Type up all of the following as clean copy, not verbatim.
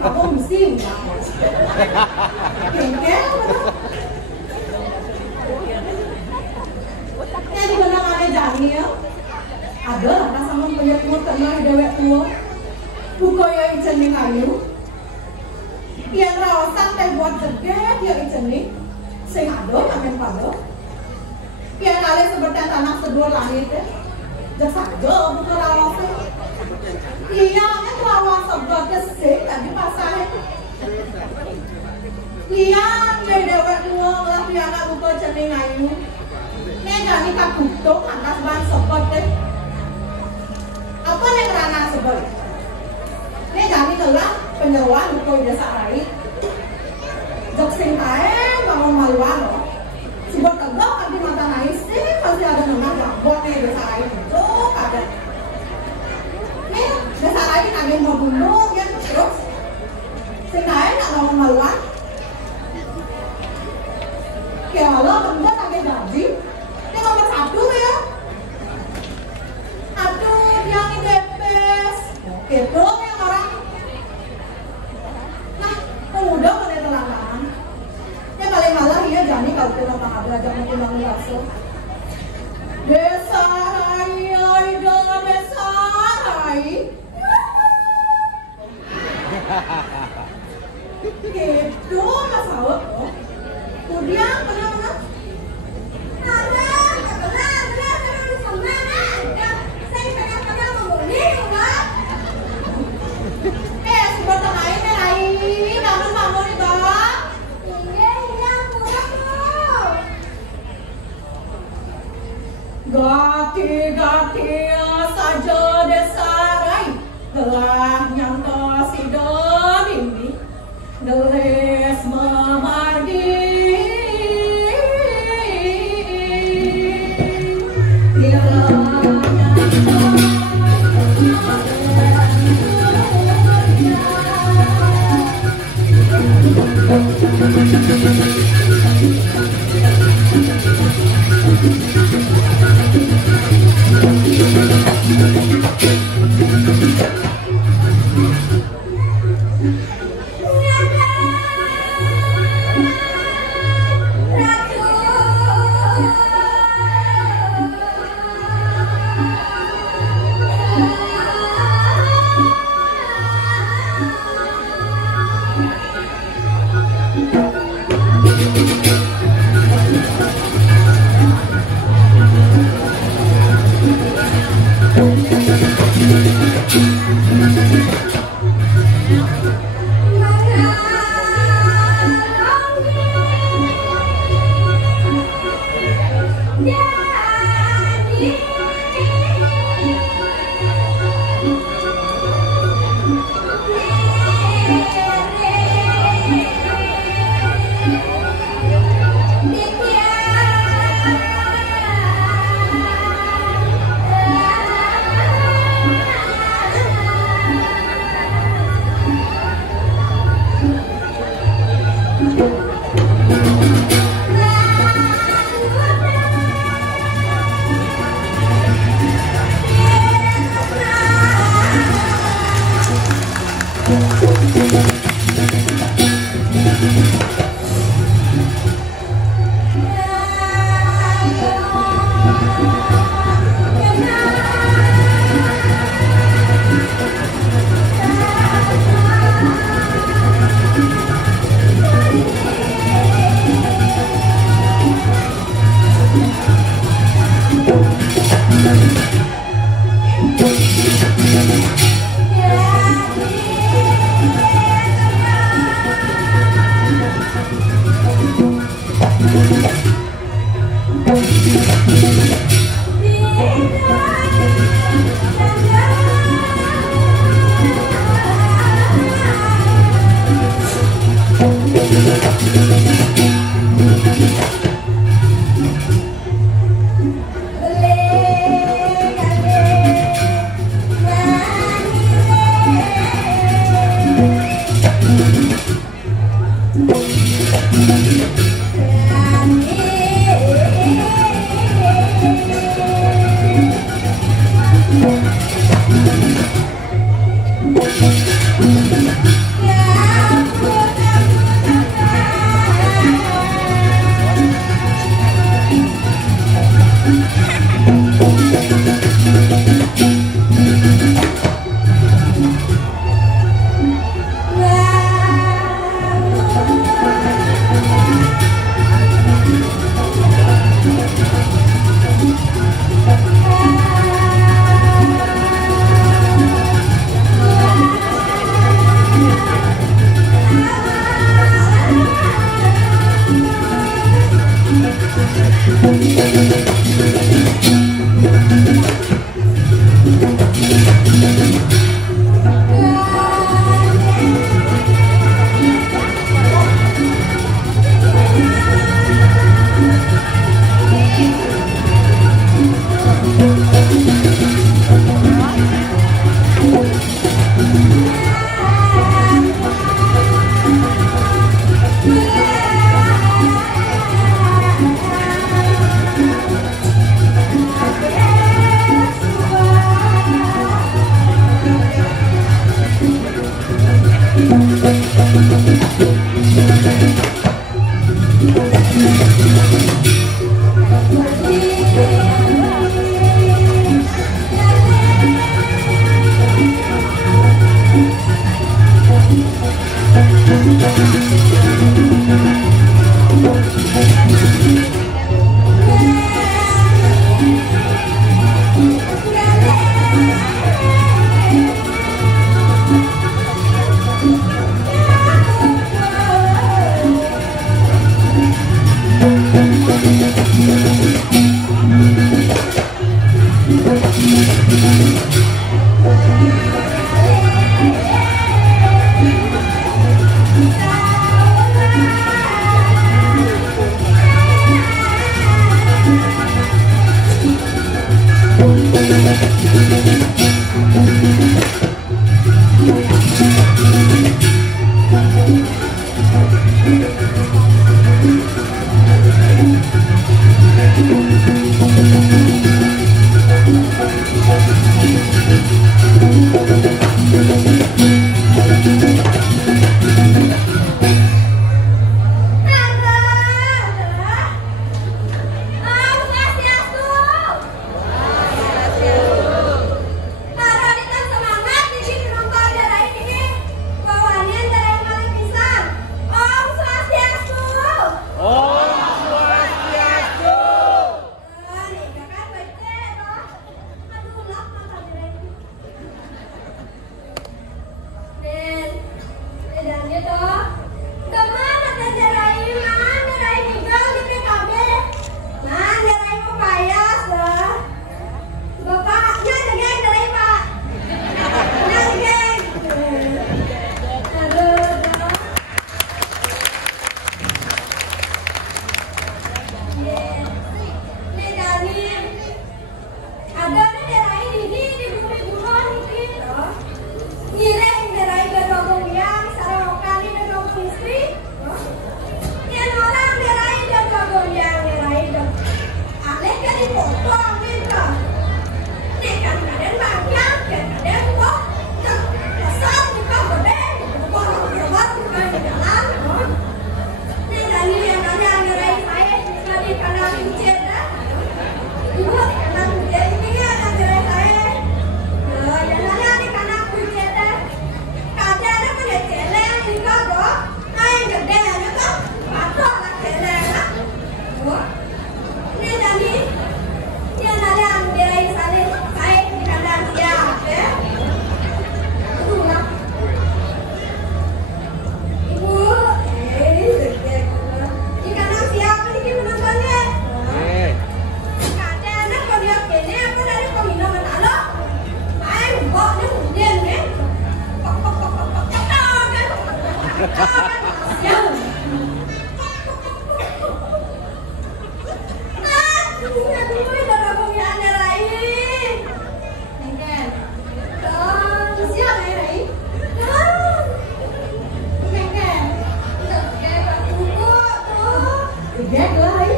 Aku mesti bengkel. Ini di mana ada jani ya? Ada lah sama punya tua kenal dewek tua. Buka ya ijen ning kayu. Yang rawasan teh buat jeget ya ijen ning. Sing ada mamen pada. Yang ale sebertan anak sedua langit teh. Jak saja buka rawasan. Iya, ini lawan sebelah kesik tadi pasahnya. Iya, dari dewek tua lah pianak buka jening ayu. Ini jadi kabutung atas bahan sebut deh. Apa yang rana sebut? Ini jadi telah penyeruan buka desa rai. Jok sing tae bangun maluan loh. Sebut tegak kan di mata nais sih pasti ada nama jambot nih desa rai itu ada. Desa lain ada yang mau bunuh ya terus sing lain nak ngomong maluan kalau benda lagi gaji ini nomor 1 ya aduh yang ini depes gitu yang orang nah pemuda pada telangan ya paling malah iya jani kalau kita tak belajar mungkin bangun rasa desa raya desa raya gitu masalah kok kemudian benar-benar ada di sana saya kadang-kadang ngomongin enggak sebentar lain namun bangun di bawah iya kurang gati saja desa rai telah nyangka si ini Geles memargi Ya. Ghét quá ấy.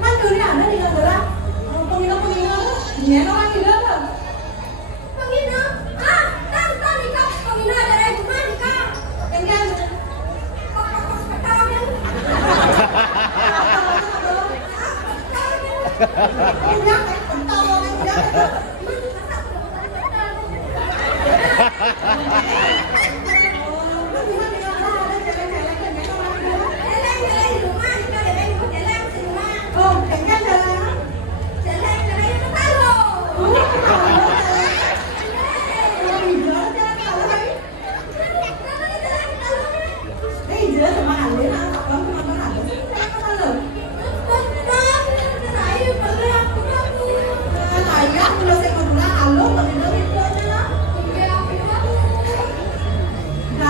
Mang từ đi ảnh đi gần ra. Con đi đâu? Nhẹ nó ăn gì đó. Con đi đâu? Con đi con. Con đi nơi đây cũng mang đi con. Em gan. Con đi. Con nhắc cái con to lên nhắc.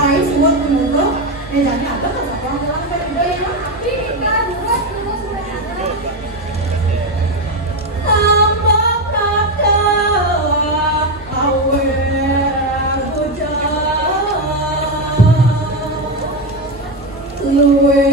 Hãy subscribe cho kênh Ghiền Mì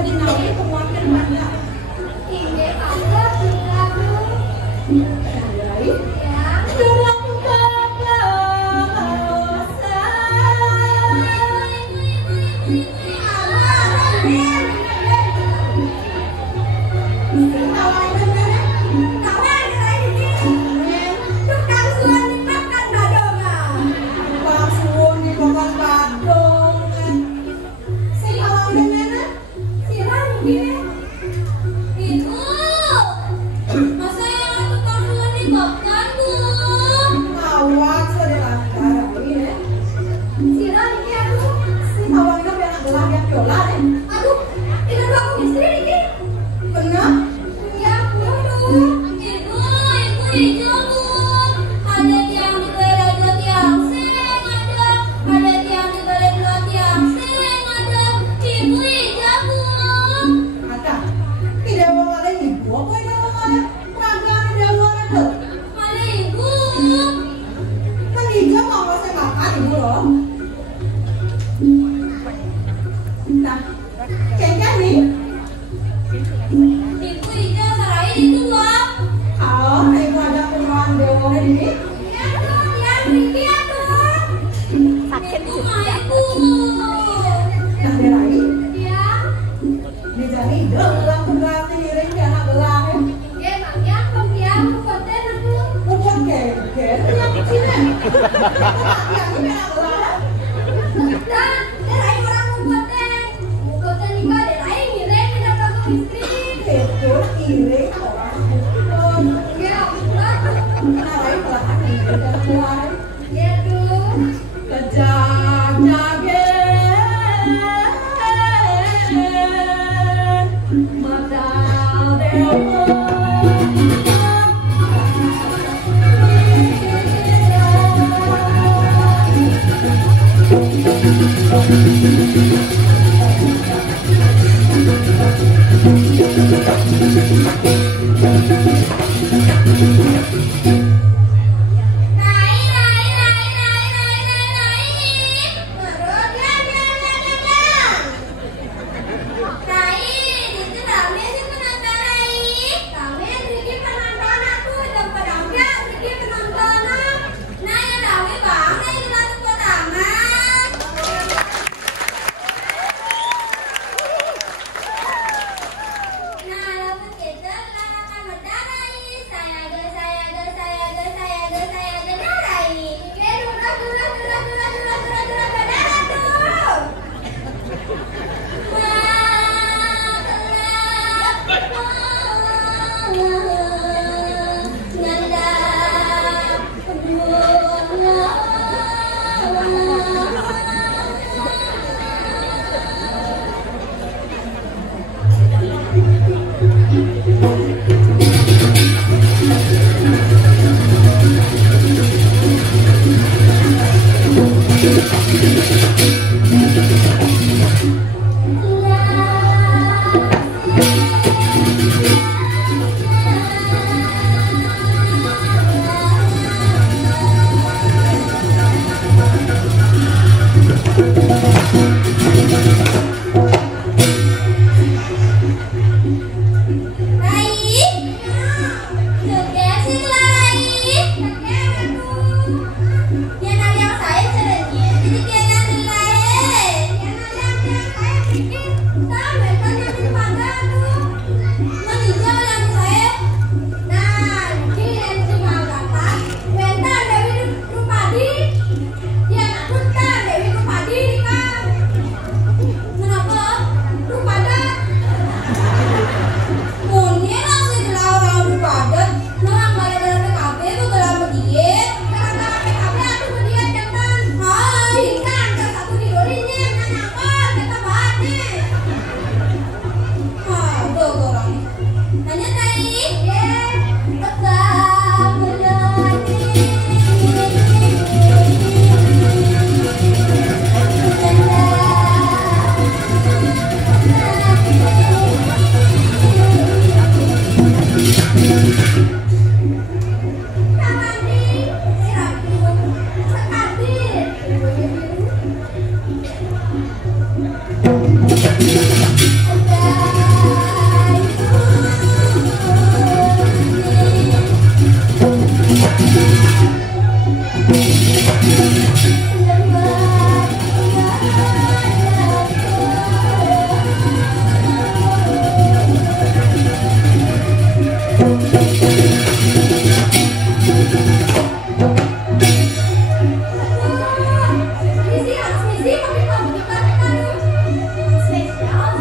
Gõ để không bỏ lỡ Nah, kayaknya nih. Ibu itu sarai itu loh. Halo, ibu ada kenalan dewa ini? Ya tuh, ya Riki ya tuh. Sakit itu ibu. Nah, derai. Ya. Di jadi gelang berarti iring ke anak gelang ya. Ya bang ya, aku konten aku. Bukan keke, yang kecilnya. Yang ini anak gelang. Nah, derai orang mau konten juga derai ngiring tidak tahu istri. Itu iring orang bukan. Ya, bukan. Derai belakang ini ke gelang. Ya tuh. Kejang jagen mata dewa. Misi, tapi kamu kita spesial.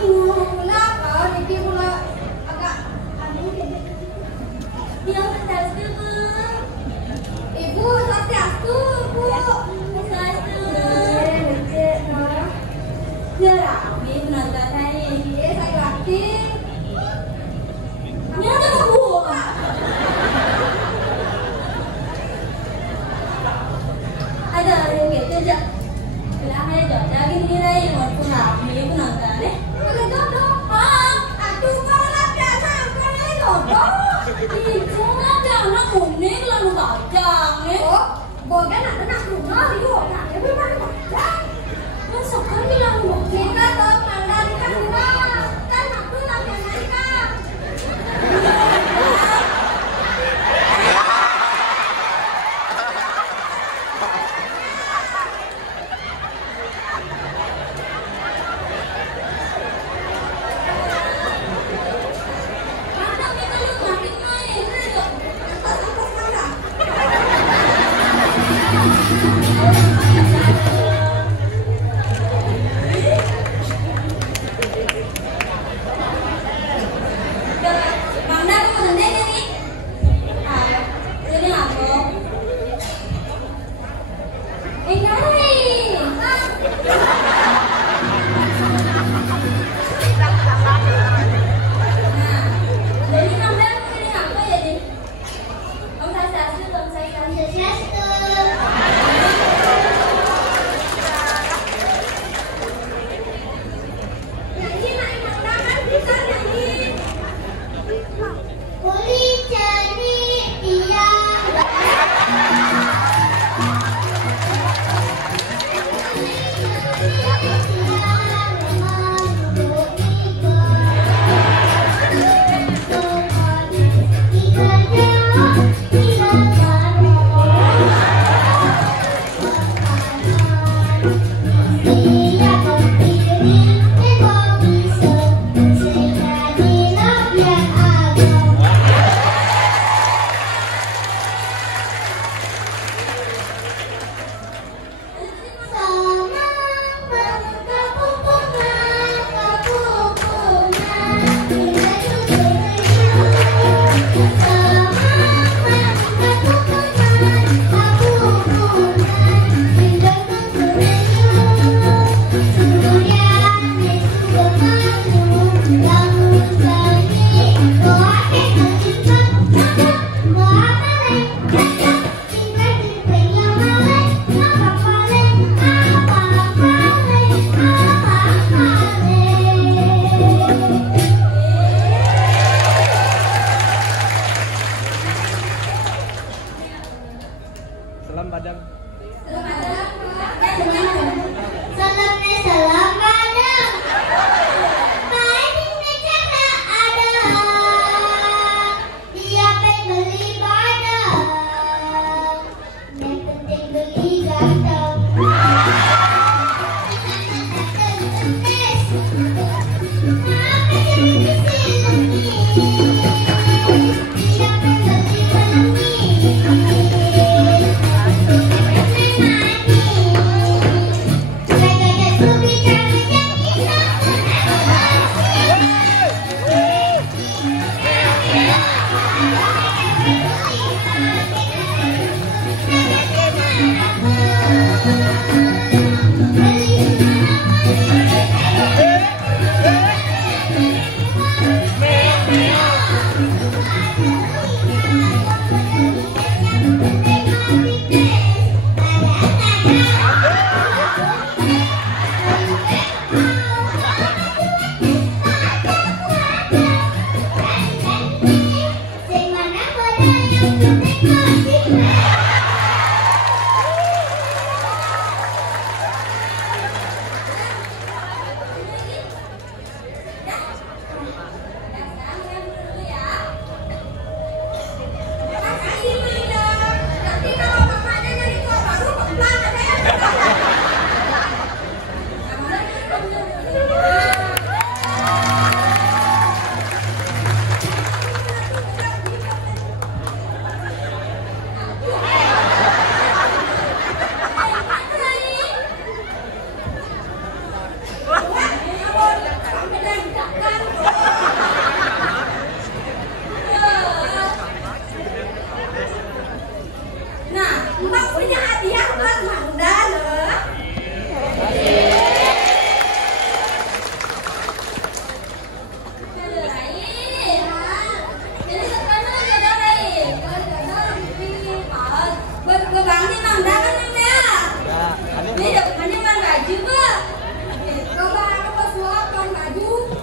Pula kau dikit pula agak anu gitu. Yang satu bu. Ibu satu bu. Satu. Becek no. Ya rame penonton saya. Iya saya lagi. Nyata bu. Ada yang gitu aja. Bilang aja jodoh gini nih, mau pulang ini penonton deh. Ada jodoh? Ah, aku sekarang lagi sampai nih jodoh. Itu ada anak kuning lalu kacang nih. Oh, bukan anak rumah yuk. Nah, ya memang kacang. Masa kan bilang kita tuh mandarikan rumah. Kan aku lagi naikkan.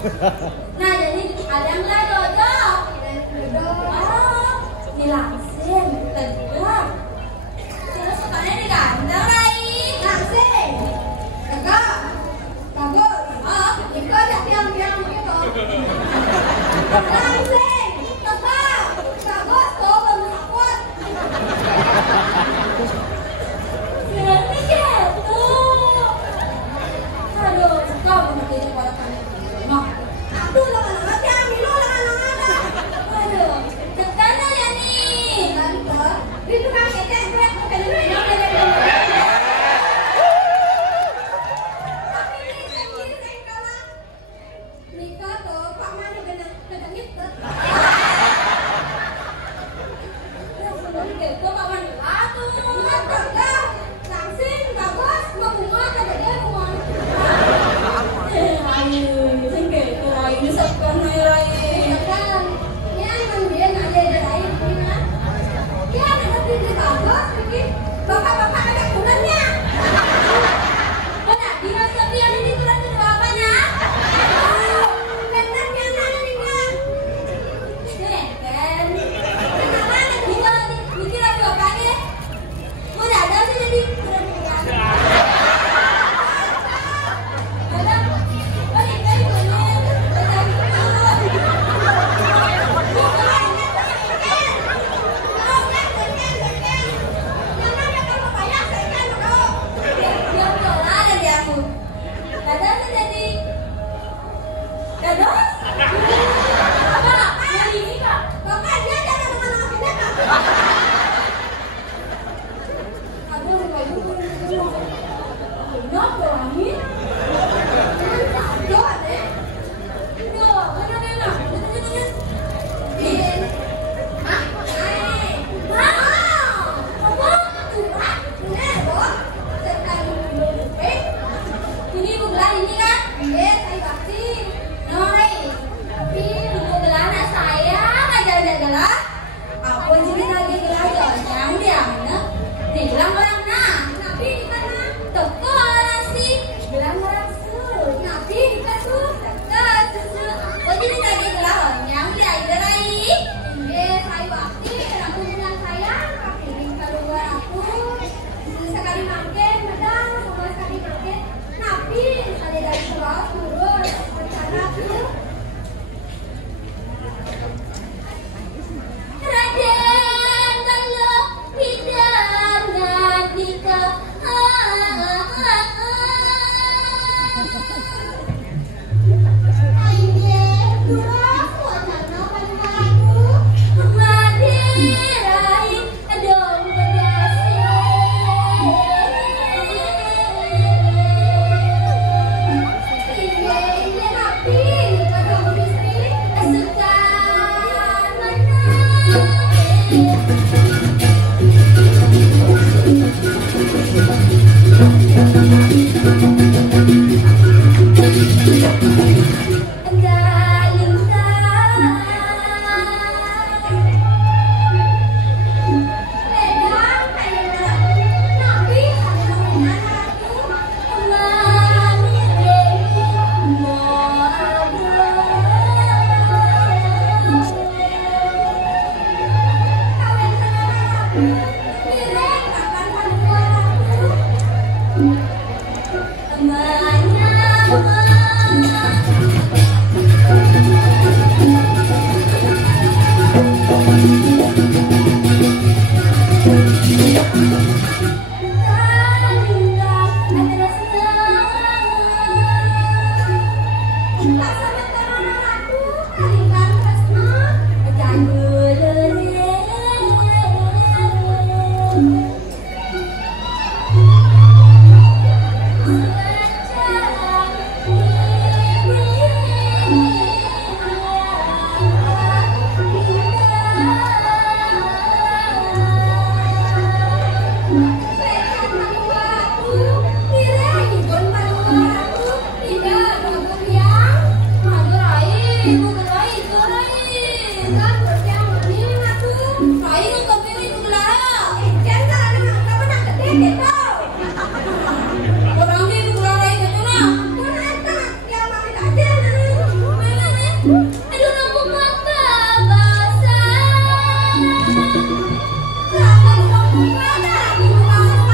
Nah jadi ada yang mulai dodok. Oh, dilangsing, tegak. Terus sukanya diganteng Rai. Langsing, tegak, bagus. Oh, itu aja tiang-tiang gitu. Langsing, tegak, bagus tuh belum takut. Berarti gitu. Aduh, suka banget ini kualitasnya. Nah, aku lengan-lengan ya, Milo lengan-lengan. Aduh, tekannya ya nih. Lantar, itu kan kita gue bukan ini. Tapi ini saya kalah. Nikah tuh, Pak Manu kena gitu. Ya, sebelum gitu Pak Manu aduh. Enggak, langsing, bagus, mau bunga, coba dia bunga. Ayo, singkir ke Rai, disapkan Rai. Disapkan, ya emang dia nggak ada Rai, gimana? Ya ada pintu bagus, bikin bapak-bapak ada bulannya. Benar, dia sepian ini bulan itu bapaknya. Benar yang mana nih kan? Kan? Kenalan ada juga mikir lagi bapaknya. Mau ada sih jadi bulan itu. Aduh rambut mata basah. Rambut mata aku basah.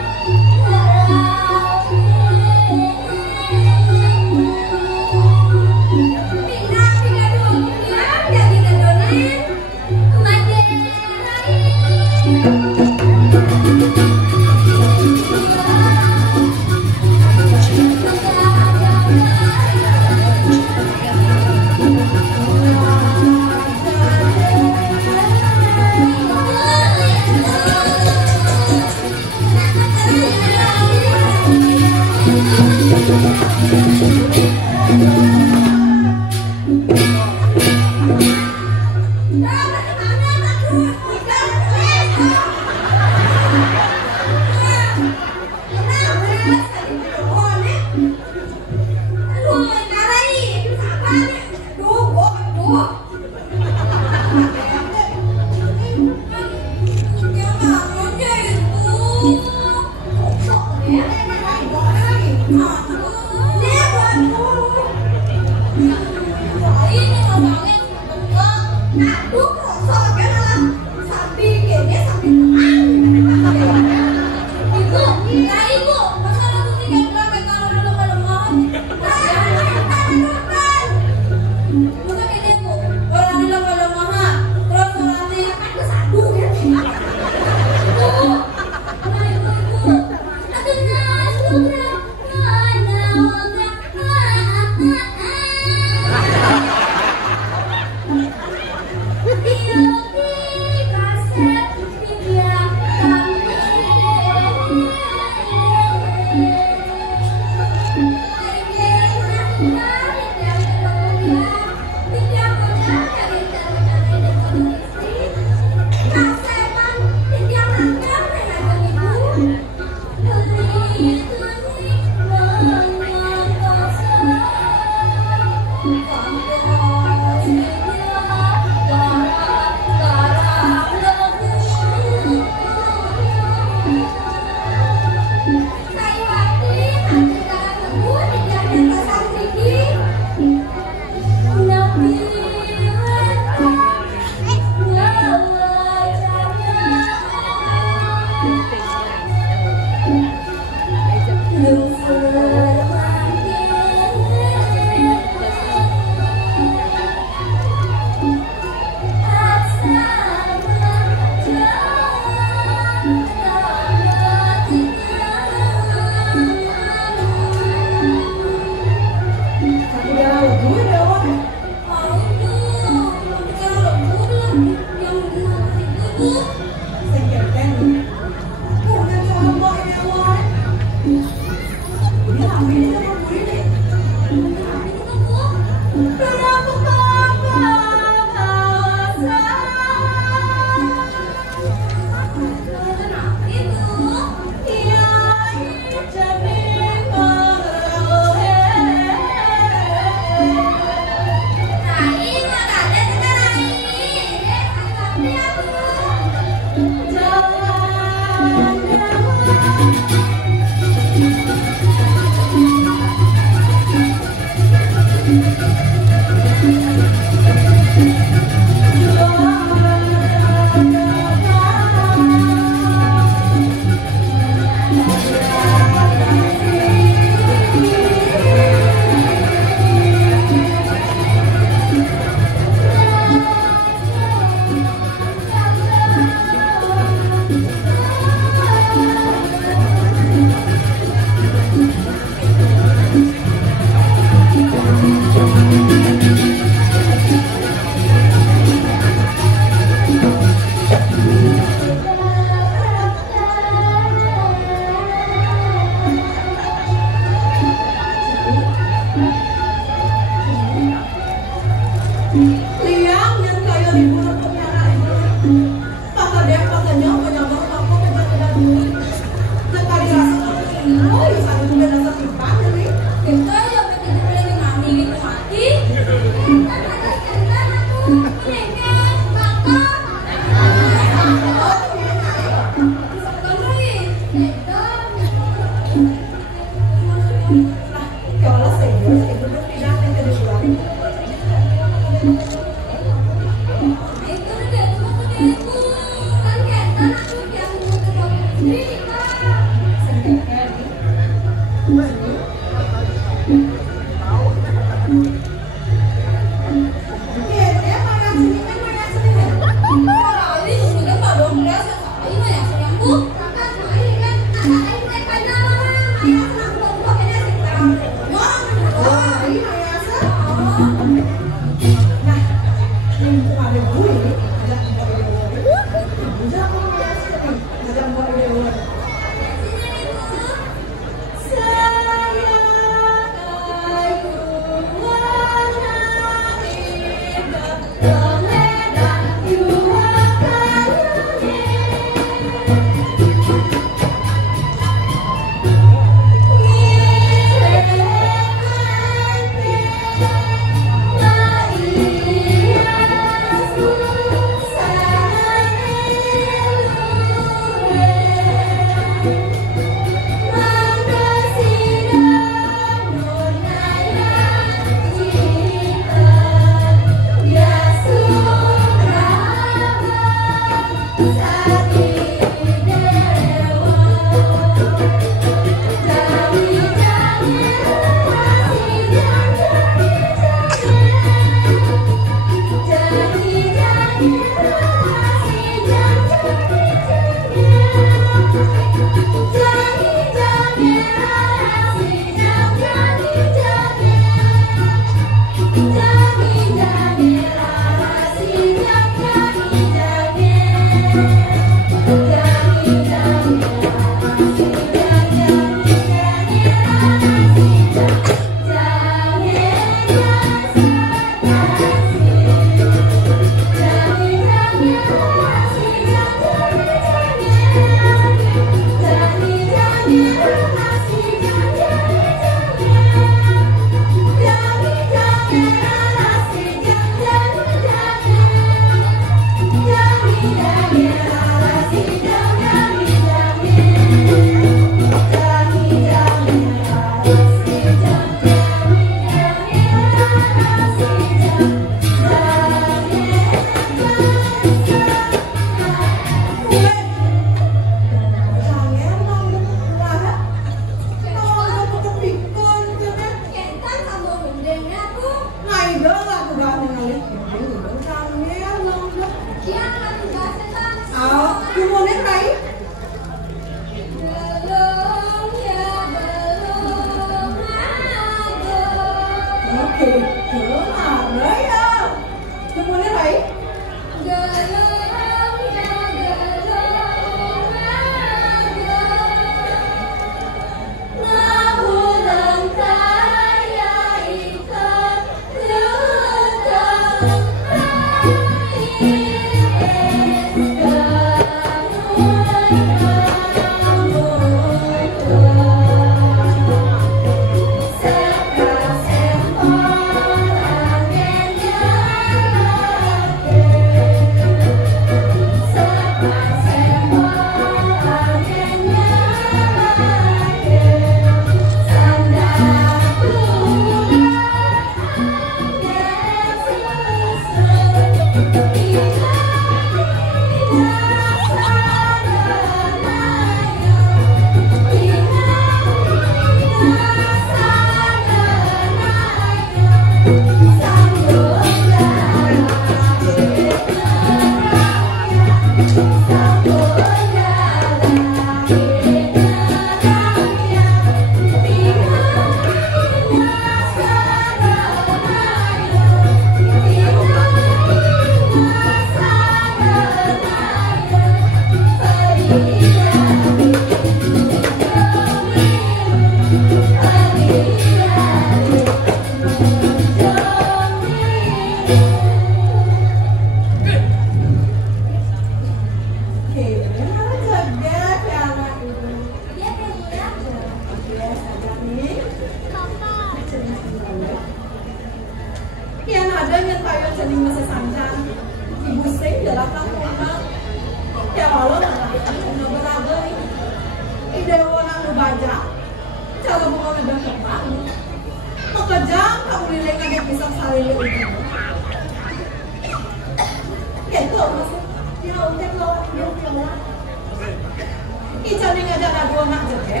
Icau ni ngajak ada anak je,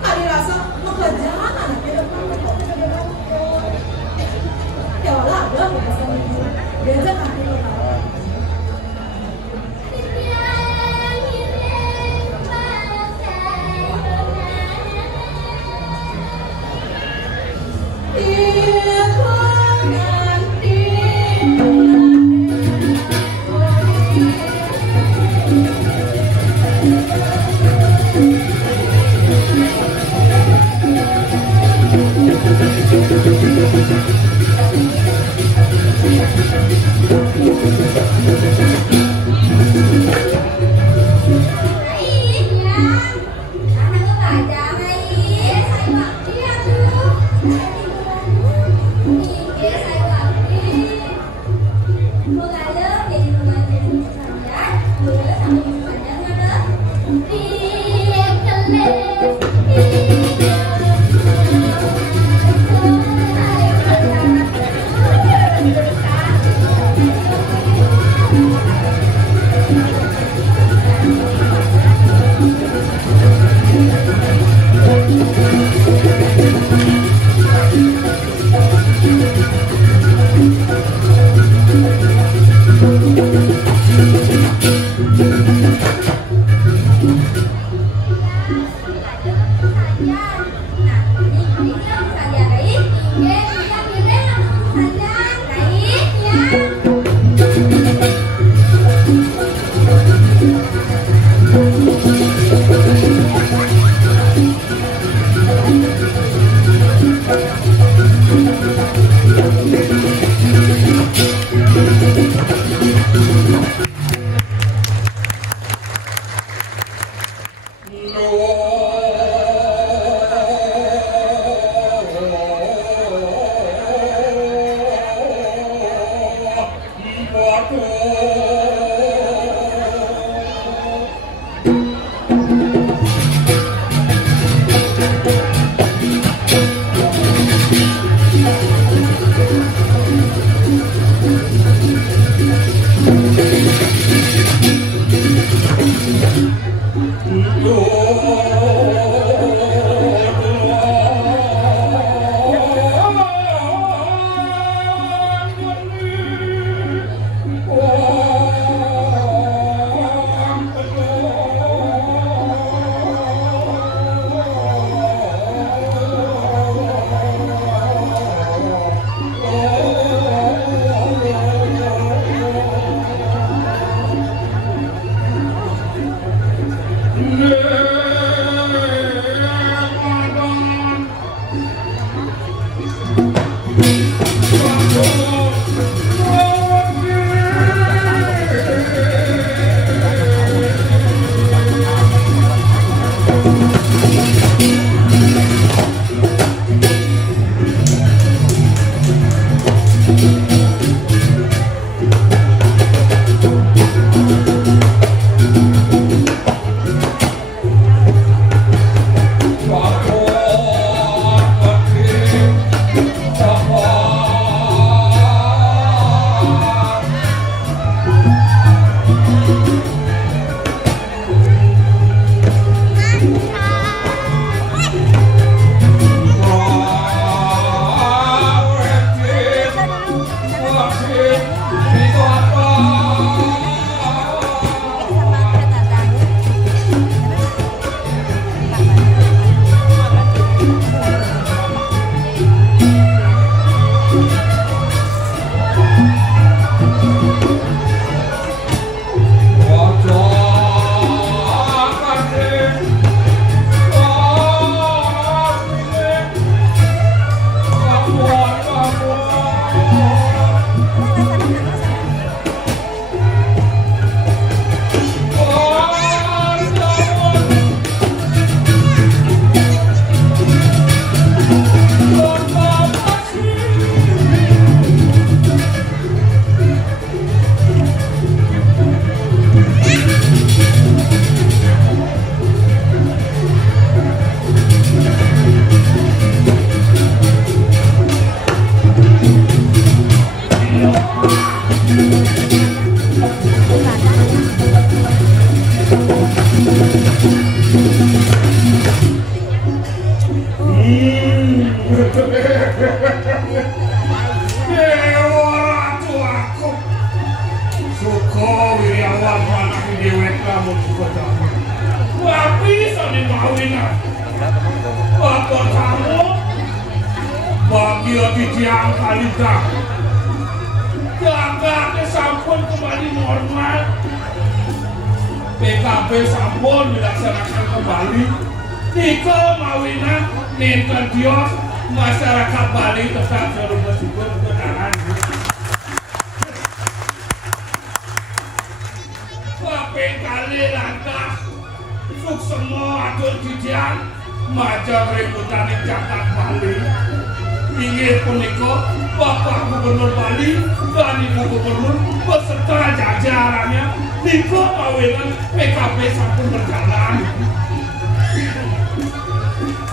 hari rasa mengejar anak dia depan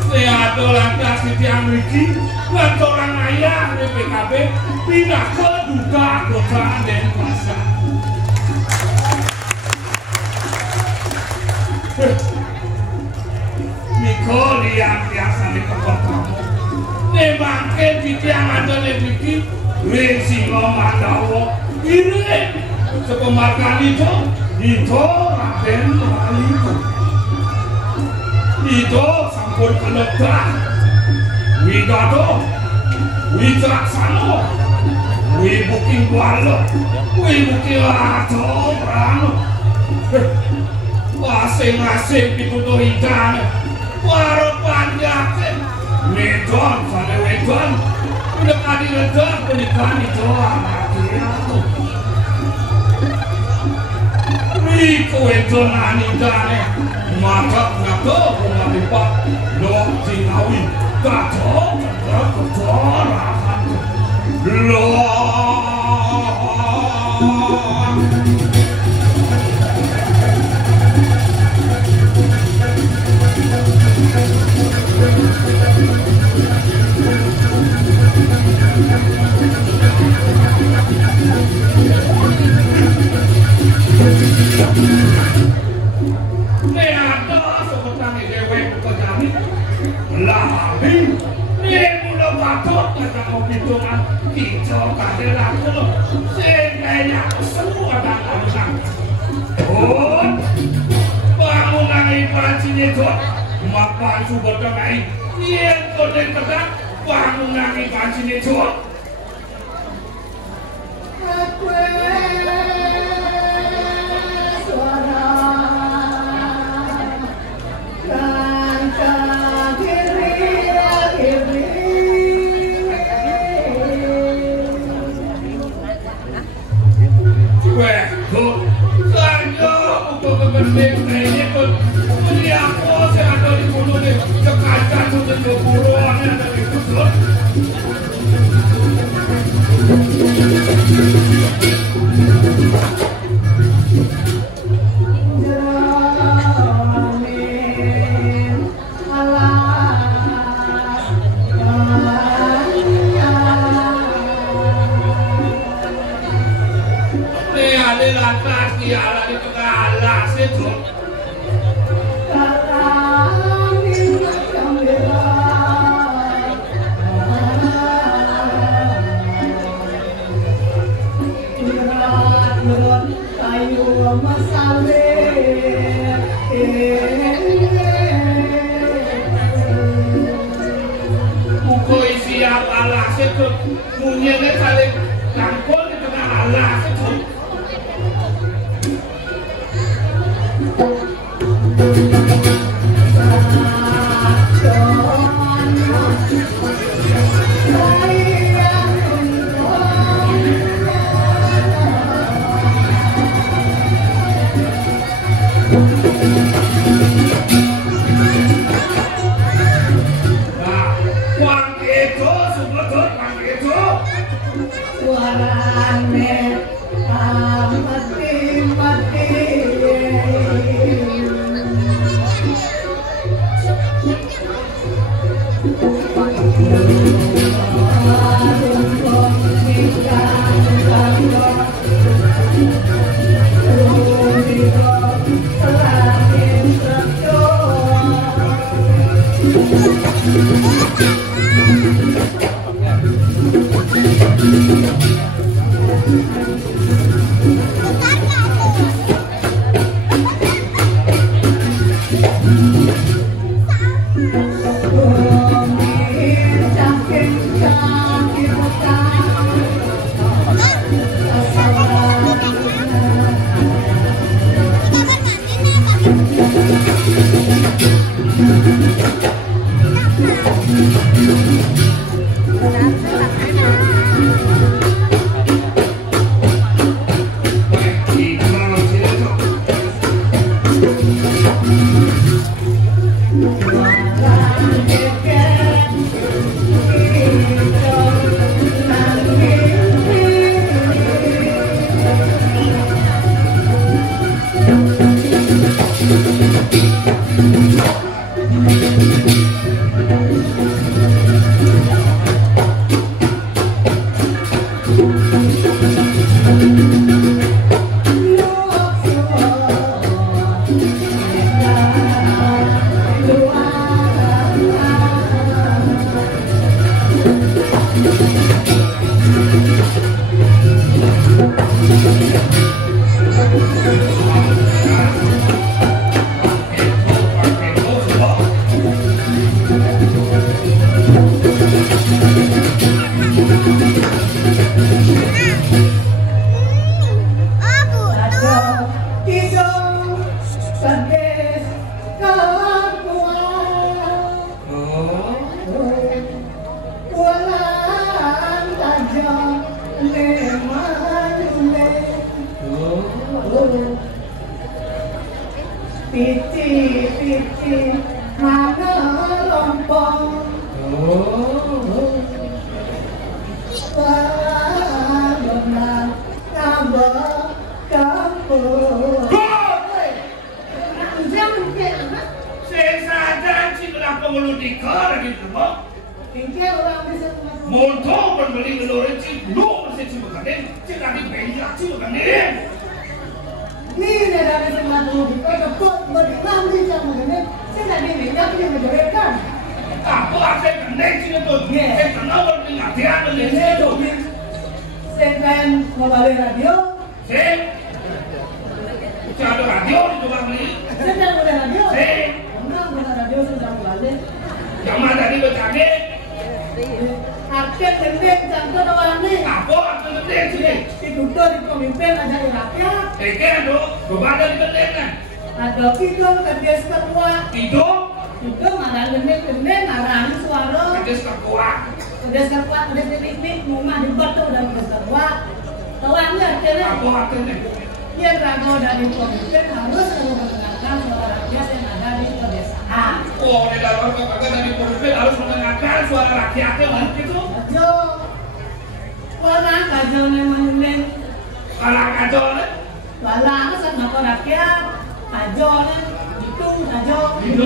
Seado lantas tiang iki lan orang ayah PKB pindah ke duta kota Denpasar. Niko liang biasa di kamu. Memangke di tiang ada lebih resi Mandawa ini sepemarkan itu Raden Malika itu sampun keletah Widodo Wicaksano Wibuking Walo Wibuking Lato Prano masing-masing ditutup hidan waro panjake wedon pada wedon udah kali redah pernikahan itu anaknya Riko wedon anidane maka ngato kumalipat dok jinawi kato kecorahan loh Mapan subur damai, yang kode tegak bangunan ikan sini cuak. Suara kancah kiri. Weh, tuh, saya untuk kepenting ini pun aku ada di bulu nih, cekacak sudah berburu ada di kusut. Ada lantas dia ada di tengah alas itu. Pukul siap alas itu munyanya saling campur di tengah alas itu. Pici mana lompong benar kabar kampung Sesajen si kenapa ngeluh dikar gitu bang tinggal orang bisa Montong pembeli ngelurin si belum masih si bukanin si tadi banyak si bukanin ini dari semua dulu kita dapat berikan di sana ini saya tadi minyak yang menjadikan apa saya kendeng sih itu saya kenal berdiri latihan berdiri ini itu saya kan membeli radio saya ada radio di tukang beli saya kan membeli radio saya enggak membeli radio sudah membeli zaman tadi bercanda aktif gendeng jangan orang ini apa aktif gendeng sih itu di pemimpin ada di rakyat kan dong berbeda di gendeng kan ada video kerja ketua itu ada gendeng ada suara kerja ketua kerja ketua kerja teknik rumah di batu dan kerja ketua tawannya akhirnya apa artinya yang ragu dari pemimpin harus mendengarkan suara rakyat yang ada di pedesaan oh di dalam kakak dari pemimpin harus mendengarkan suara rakyatnya kan gitu jo warna kajolnya menundeng kalau kacau wala aku sama rakyat kajolnya itu kajol itu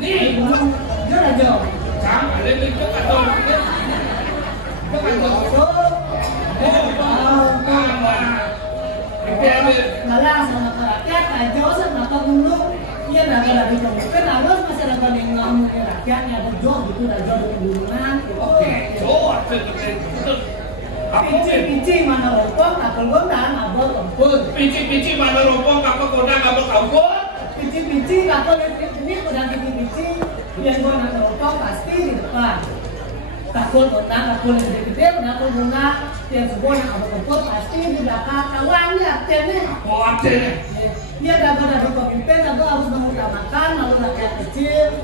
nih itu kajol sama ada itu kacau itu kacau malah sama rakyat kajol sama gunung iya naga dari pemimpin harus masyarakat yang ngomongin rakyatnya ada jo gitu ada jo di gunungan oke jo itu pici mana rompong kapal gondang ngabel kempul pici mana rompong kapal gondang ngabel kempul pici kapal ini udah pici yang gua nggak rompong pasti di depan kapal gondang kapal gede udah kapal gondang yang sebuah yang ngabel kempul pasti di belakang kawannya artinya oh artinya dia dari pemimpin aku harus mengutamakan lalu rakyat kecil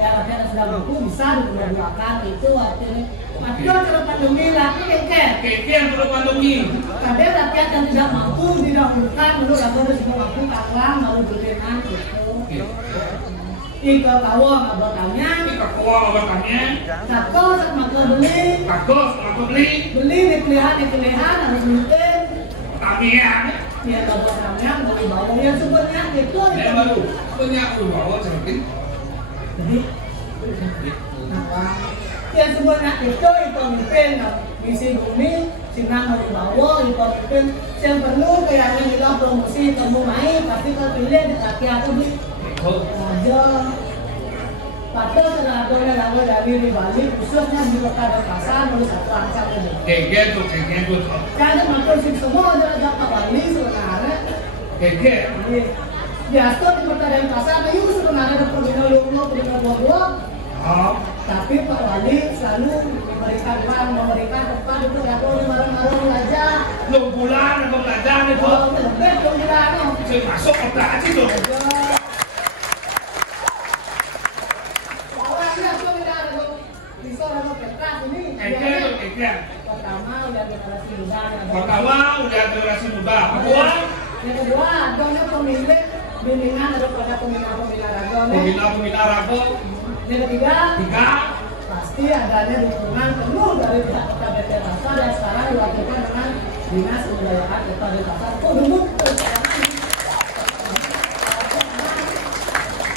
ya rakyat yang sudah mampu bisa digunakan itu artinya maksudnya kalau pandemi lagi keke yang perlu pandemi ada rakyat yang tidak mampu didahulukan lalu rakyat yang sudah mampu kalang lalu berikan gitu ika kawang abakannya satu sama beli dipilihan harus mungkin tamian ya kalau tamian mau dibawa yang sebenarnya itu yang baru punya bawa seperti jadi yang sebenarnya itu pemimpin misi bumi Cina mau dibawa pemimpin yang perlu kayaknya kita promosi kamu main tapi kalau pilih kaki aku di aja padahal senadanya lalu dari di Bali khususnya di kota Denpasar melalui satu angsa ini kayak gitu karena maksud semua adalah Jakarta Bali sebenarnya biasa di kota Denpasar itu sebenarnya ada perwira dua tapi Pak Wali selalu memberikan uang, memberikan tempat itu ya kalau marah-marah belajar 6 bulan aku belajar itu lebih bulan saya masuk kota aja tuh awalnya aku tidak ada bisa ada kertas ini pertama udah generasi muda yang kedua adanya pemimpin bimbingan daripada pembina rago yang ketiga pasti adanya dukungan penuh dari pihak Kota Denpasar dan sekarang diwakilkan dengan Dinas Kebudayaan Kota Denpasar. Oh dulu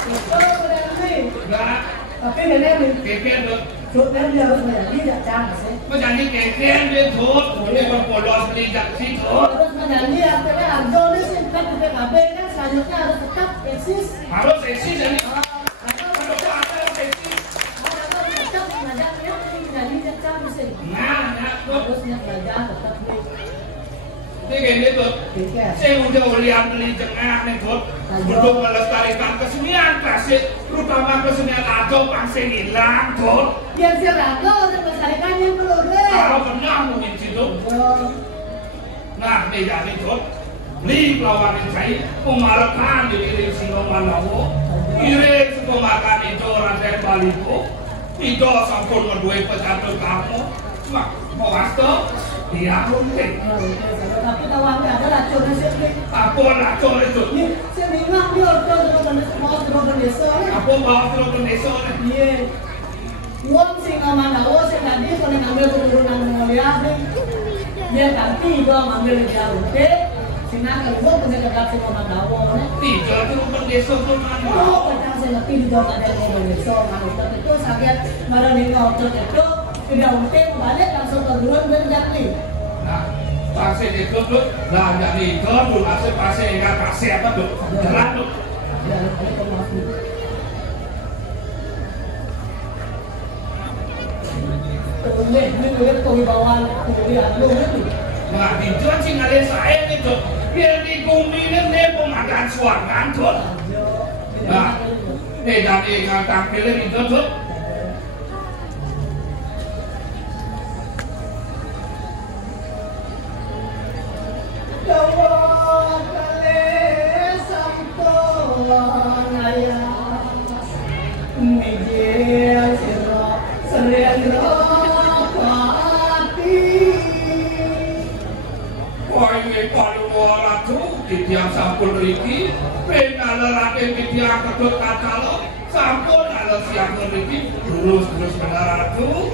itu udah nih. Tapi nenek Sudah dia harus menjadi jangan sih. Menjadi keken dia tuh, boleh berpolos beli jaksi tuh. Harus menjadi artinya Arjo ini sih kan PKB kan selanjutnya harus tetap eksis. Harus eksis jadi. Ini tuh, saya udah lihat di tengah nih tuh, untuk melestarikan kesenian klasik, terutama kesenian Rago pasti hilang tuh. Yang si Rago untuk melestarikan yang perlu deh. Kalau pernah mungkin situ. Nah, nih jadi tuh, beli pelawanan saya, pemarakan di diri Singoman Lawo, iring sepemakan itu Raden Balipo, itu sampun ngedue pecatur kamu. Wah, mau wasto? Dia mungkin. Tapi kawan ada racunnya sih. Apa racun itu? Nih, saya bilang dia mau terus desa. Apa mau terus desa? Iya. Uang sing Mandawa sing tadi kalau ngambil keturunan mulia nih. Dia ganti juga ngambil dia oke. Sina kalau punya kedap sing Mandawa nih. Tiga turun desa tuh mana? Oh, kadang saya lebih di dalam ada yang desa. Kalau itu sakit marah nih waktu itu tidak mungkin balik langsung ke duluan berjanji. Nah, pasir itu tuh, nah dari itu tuh pasir enggak pasir apa tuh? Jalan tuh. Jalan itu masih. Ini kewibawaan kemudian lu itu. Nah, dijual sih ngalian saya itu. Biar di bumi ini pemandangan suargan tuh. Nah, dari tampilnya itu tuh. Tiang sampun riki, pengalerake tiang kedut kacalo, sampun ala siang riki, terus mengaratu.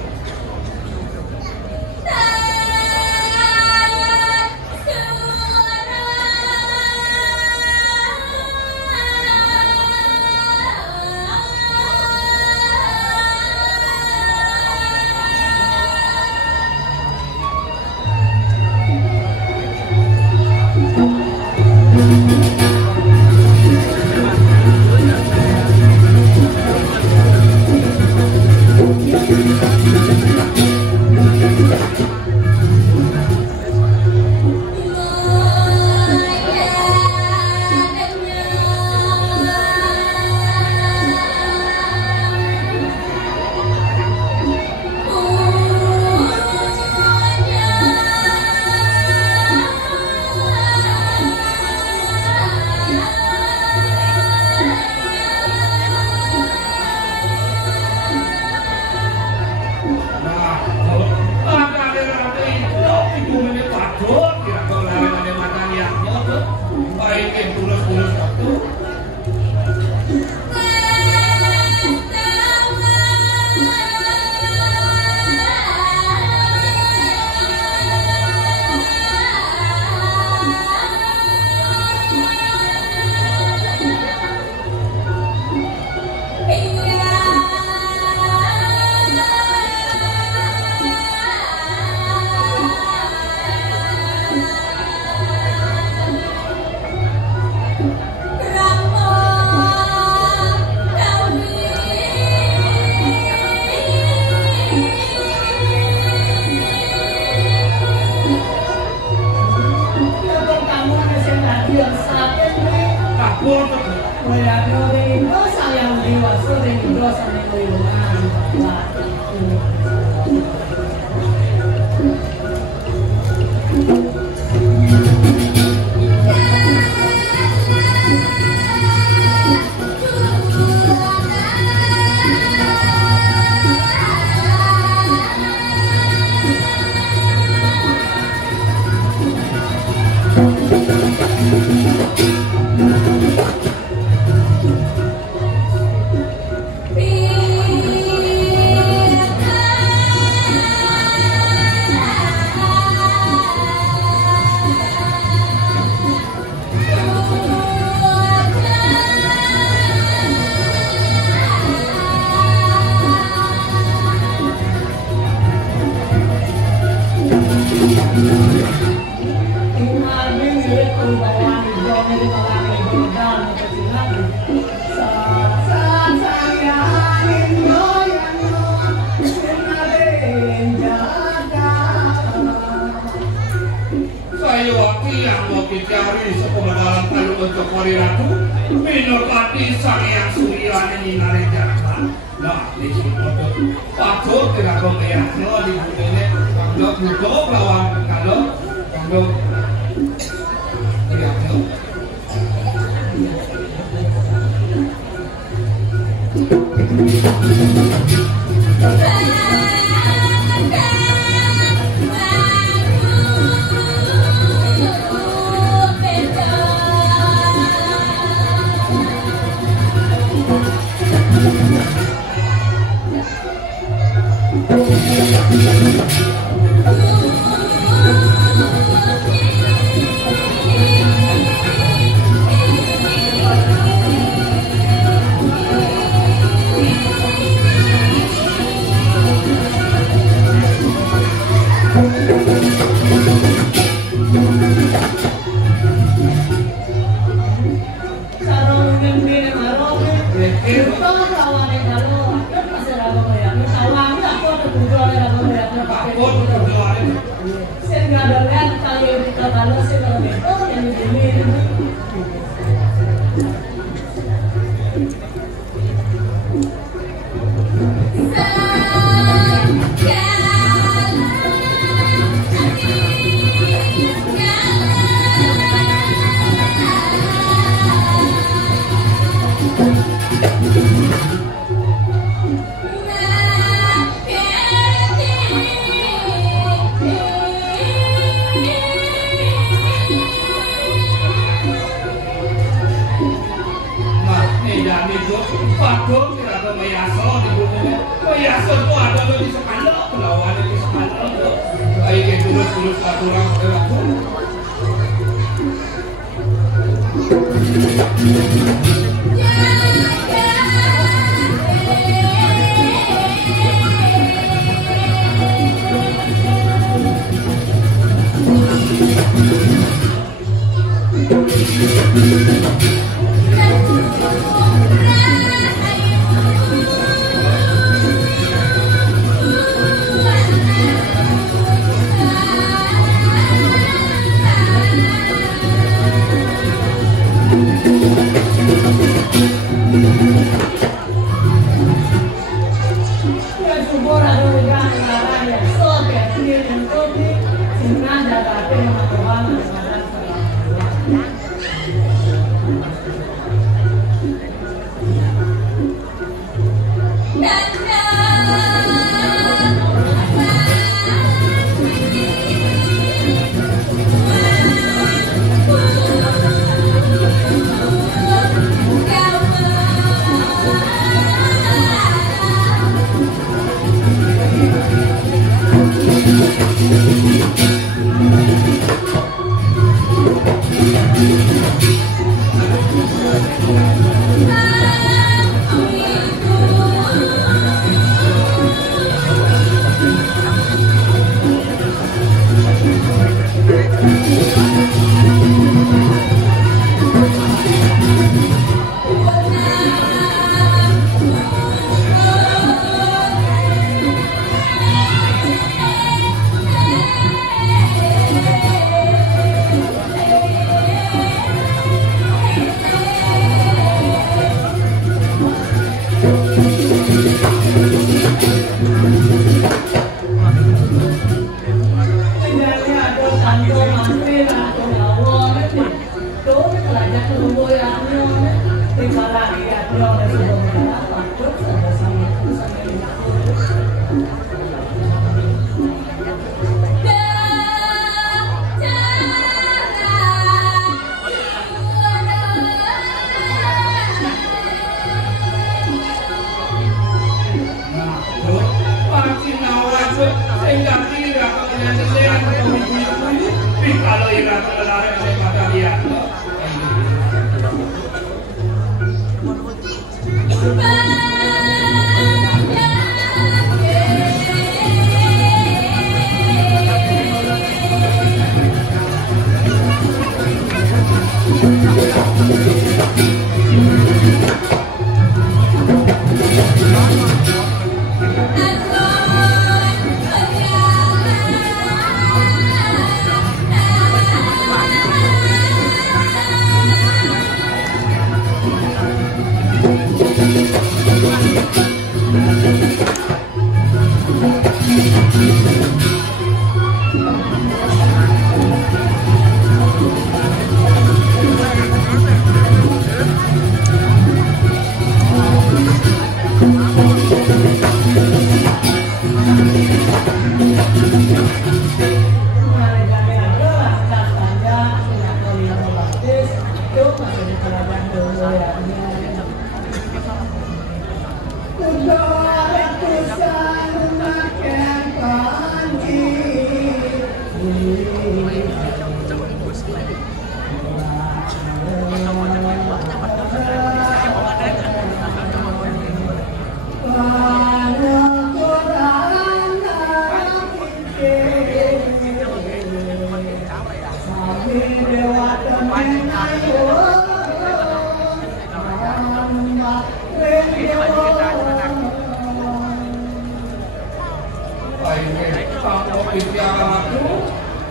Sampo Pityaraku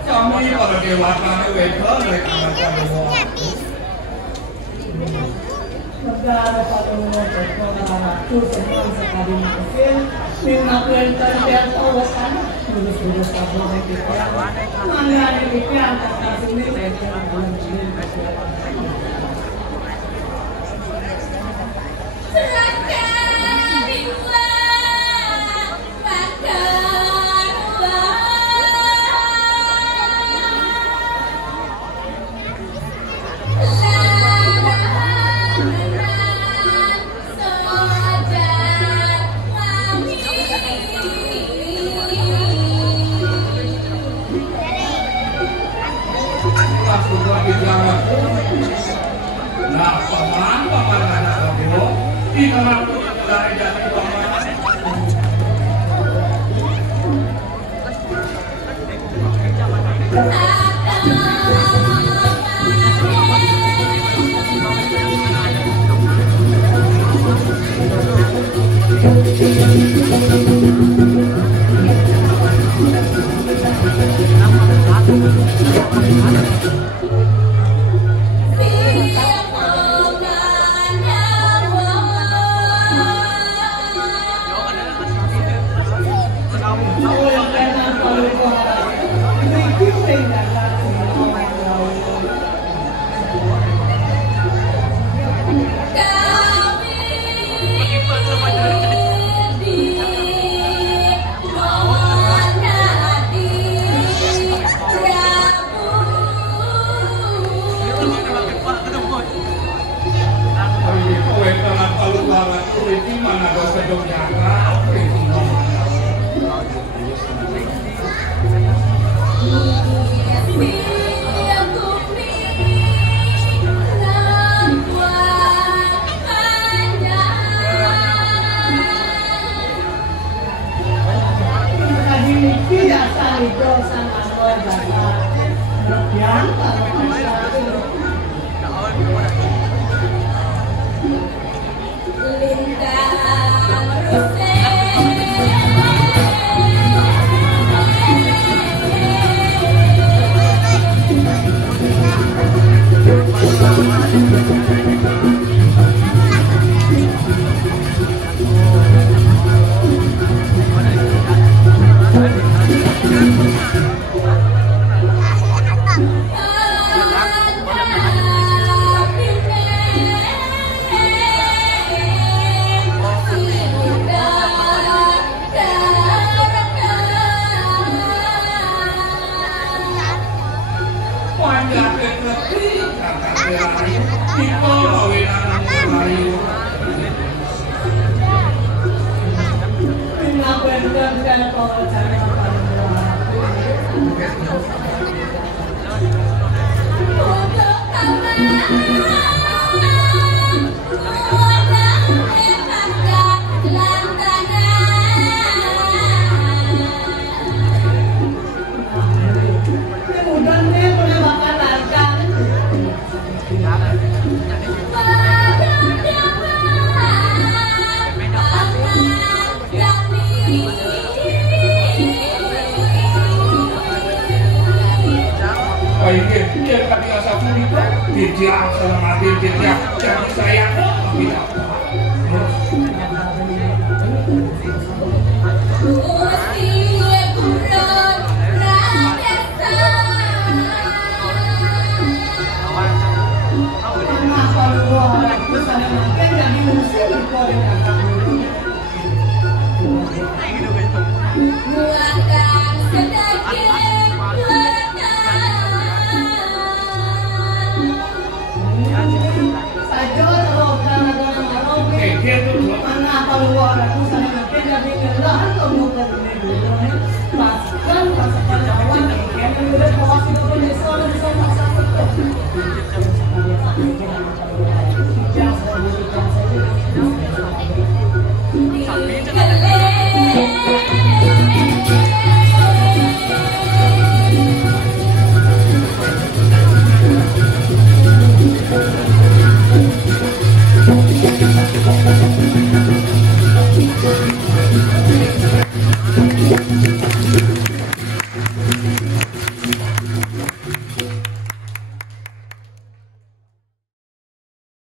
sami para dewatane wedok nek kamarku. Negara Patungo Patungo senang sekali mungkin mengakui terbiar kawasan lulus-lulus tabung kita mana kita akan sini mereka akan Nah, paman anak kamu, di kamar tu dari jatuh paman. Dia selama dia jadi saya tidak. Sampai